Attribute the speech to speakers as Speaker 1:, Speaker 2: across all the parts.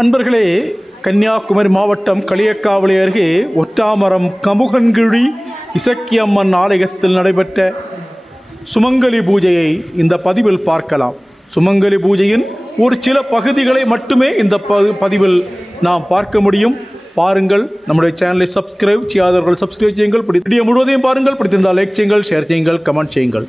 Speaker 1: அன்பர்களே கன்னியாகுமரி மாவட்டம் களியக்காவலி அருகே ஒற்றாமரம் கமுகன்கிழி இசக்கியம்மன் ஆலயத்தில் நடைபெற்ற சுமங்கலி பூஜையை இந்த பதிவில் பார்க்கலாம். சுமங்கலி பூஜையின் ஒரு சில பகுதிகளை மட்டுமே இந்த பதிவில் நாம் பார்க்க முடியும். பாருங்கள் நம்முடைய சேனலை சப்ஸ்கிரைப் செய்யாதவர்கள் சப்ஸ்கிரைப் செய்யுங்கள். பிடித்த முழுவதையும் பாருங்கள். பிடித்திருந்தால் லைக் செய்யுங்கள் ஷேர் செய்யுங்கள் கமெண்ட் செய்யுங்கள்.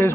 Speaker 1: it says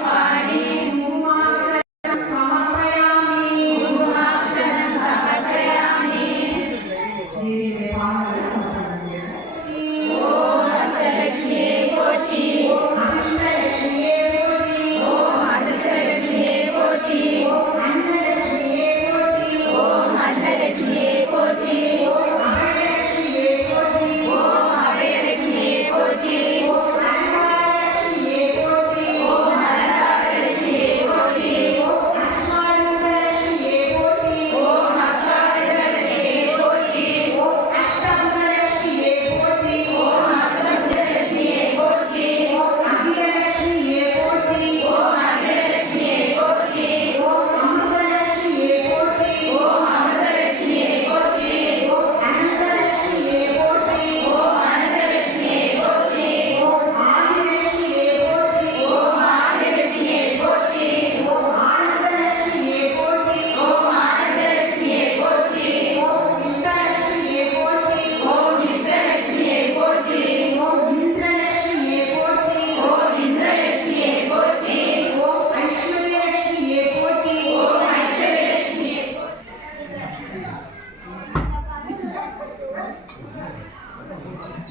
Speaker 1: hoje.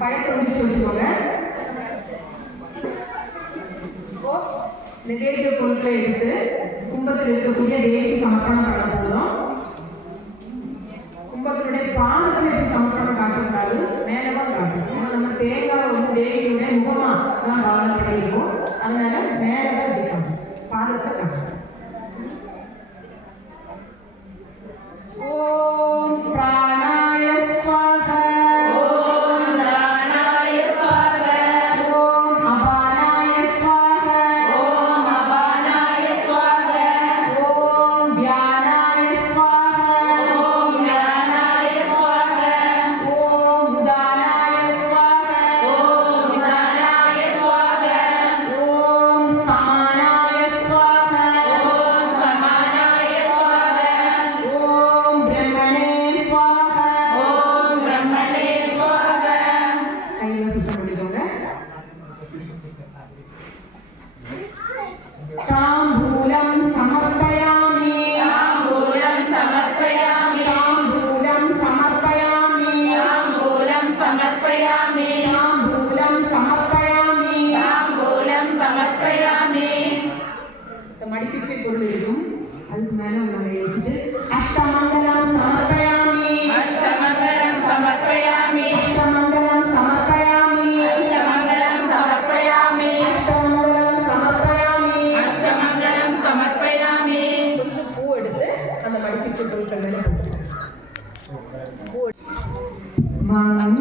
Speaker 1: பழத்தை ஒழிச்சு வச்சுக்கோங்க. நிவேதிய பொருட்களை எடுத்து கும்பத்தில் இருக்கக்கூடிய தேவிக்கு சமர்ப்பணம் பண்ண போதும் கும்பத்தினுடைய பாதத்தில் எப்படி சமர்ப்பணம் காட்டுறாலும் மேலே தான் காட்டும். நம்ம தேங்காய் வந்து தேவியுடைய முகமாக தான் பாவனை பண்ணியிருக்கோம் அதனால மேலே தான் இப்படி காட்டும். பாதத்தை காட்டும். समर्पयामि ताम्बूलं समर्पयामि ताम्बूलं
Speaker 2: സമർപ്പയാമി മടിപ്പിച്ച് കൊള്ളിടും
Speaker 1: അത് ഞാൻ ഒന്ന് കഴിച്ചിട്ട്
Speaker 2: അഷ്ടമംഗലം സമർപ്പയാമി അഷ്ടമംഗലം സമർപ്പയാമി
Speaker 1: അഷ്ടമംഗലം സമർപ്പയാമി അഷ്ടമംഗലം
Speaker 2: സമർപ്പയാമി അഷ്ടമംഗലം സമർപ്പയാമി
Speaker 1: അഷ്ടമംഗലം സമർപ്പയാമി കുറച്ച് പൂ എടുത്ത് അത് മടിപ്പിച്ച് കൊള്ളിട്ടുണ്ടെങ്കിൽ മണം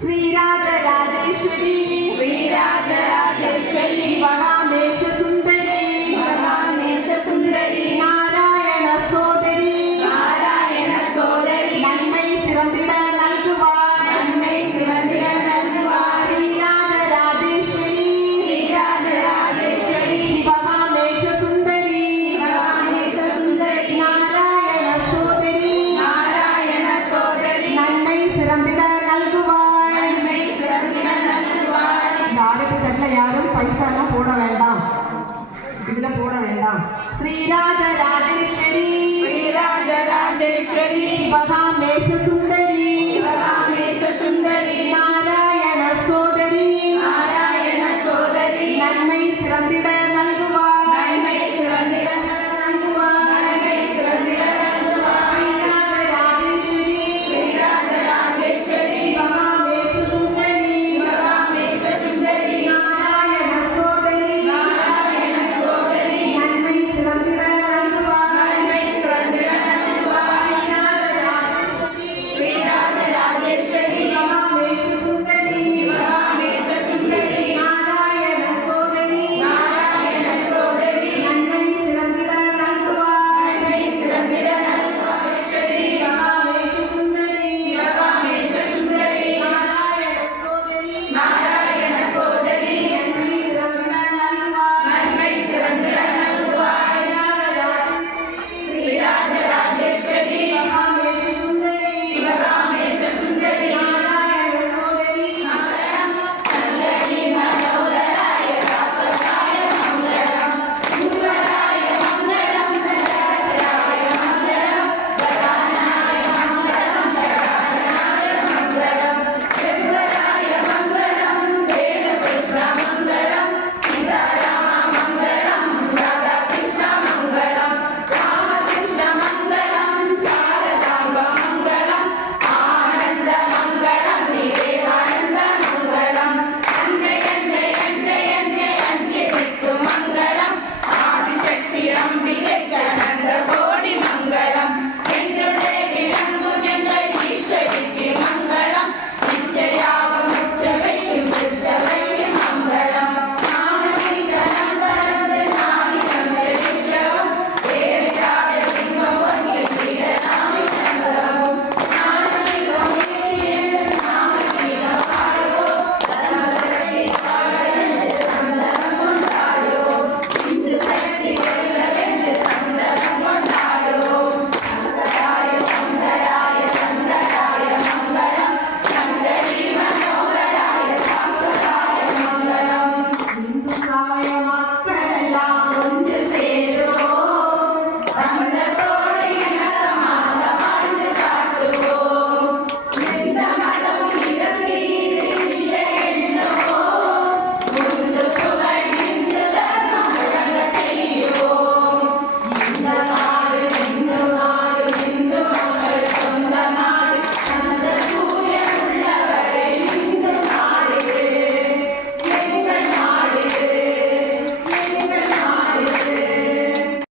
Speaker 1: ശ്രീരാജ രാജേശ്വരി